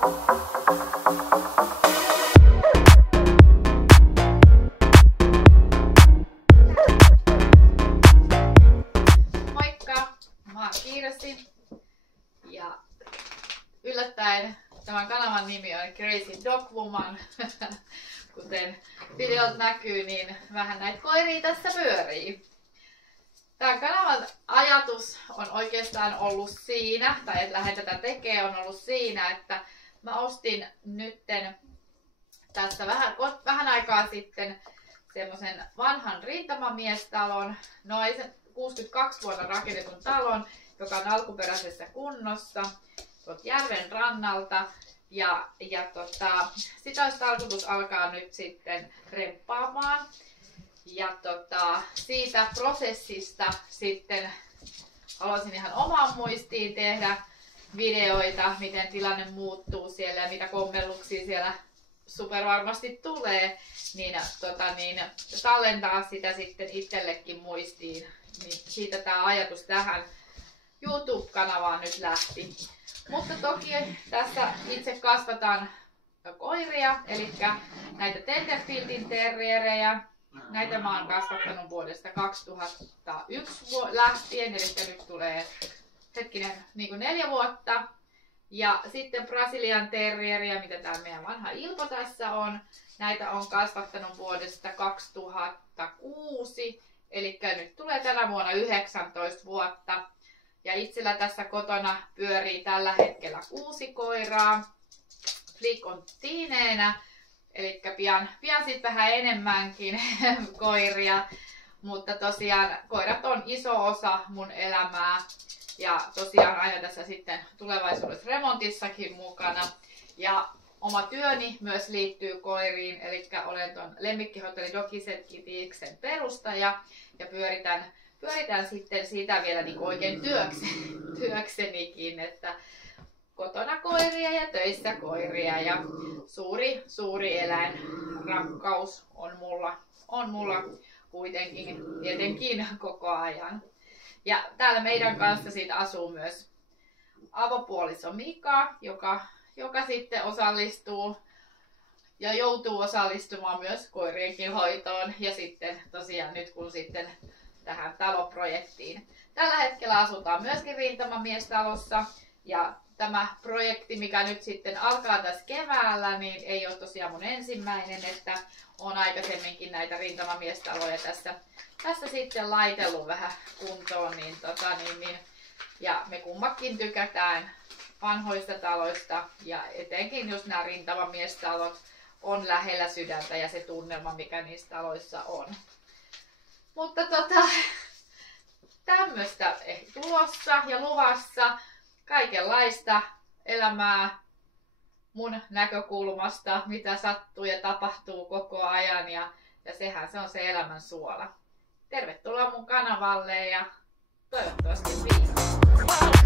Moikka! Mä oon Kirsi ja yllättäen tämän kanavan nimi on Crazy Dog Woman. Kuten videolta näkyy, niin vähän näitä koiria tässä pyörii. Tämän kanavan ajatus on oikeastaan ollut siinä, tai että lähden tätä tekemään, on ollut siinä, että mä ostin nytten tässä vähän aikaa sitten semmoisen vanhan rintamamiestalon, no ei se 62 vuonna rakennetun talon, joka on alkuperäisessä kunnossa tuolta järven rannalta. Ja sitä olisi tarkoitus alkaa nyt sitten remppaamaan. Ja siitä prosessista sitten haluaisin ihan omaan muistiin tehdä videoita, miten tilanne muuttuu siellä ja mitä kommelluksia siellä super varmasti tulee, niin, tallentaa sitä sitten itsellekin muistiin. Niin siitä tämä ajatus tähän YouTube-kanavaan nyt lähti. Mutta toki tässä itse kasvataan koiria, eli näitä Tenderfieldin terrierejä. Näitä mä oon kasvattanut vuodesta 2001 lähtien, eli nyt tulee niin kuin 4 vuotta. Ja sitten Brasilian terrieriä, mitä tämä meidän vanha Ilpo tässä on. Näitä on kasvattanut vuodesta 2006, eli nyt tulee tänä vuonna 19 vuotta. Ja itsellä tässä kotona pyörii tällä hetkellä 6 koiraa. Flick on tiineenä, eli pian sitten vähän enemmänkin koiria. Mutta tosiaan koirat on iso osa mun elämää. Ja tosiaan aina tässä sitten tulevaisuudessa remontissakin mukana. Ja oma työni myös liittyy koiriin, eli olen tuon lemmikkihotelli Dogiset Kitiksen perustaja ja pyöritän sitten siitä vielä niin oikein työksenikin, että kotona koiria ja töissä koiria ja suuri eläinrakkaus on mulla kuitenkin tietenkin koko ajan. Ja täällä meidän kanssa siitä asuu myös avopuoliso Mika, joka sitten osallistuu ja joutuu osallistumaan myös koirienkin hoitoon ja sitten tosiaan nyt kun sitten tähän taloprojektiin. Tällä hetkellä asutaan myöskin rintamamiestalossa ja tämä projekti, mikä nyt sitten alkaa tässä keväällä, niin ei ole tosiaan mun ensimmäinen, että olen aikaisemminkin näitä rintamamiestaloja tässä sitten laitellut vähän kuntoon, ja me kummakin tykätään vanhoista taloista ja etenkin jos nämä rintamamiestalot on lähellä sydäntä ja se tunnelma, mikä niissä taloissa on. Mutta tämmöistä tulossa ja luvassa, kaikenlaista elämää mun näkökulmasta, mitä sattuu ja tapahtuu koko ajan ja sehän se on se elämän suola. Tervetuloa mun kanavalle ja toivottavasti viikkoon.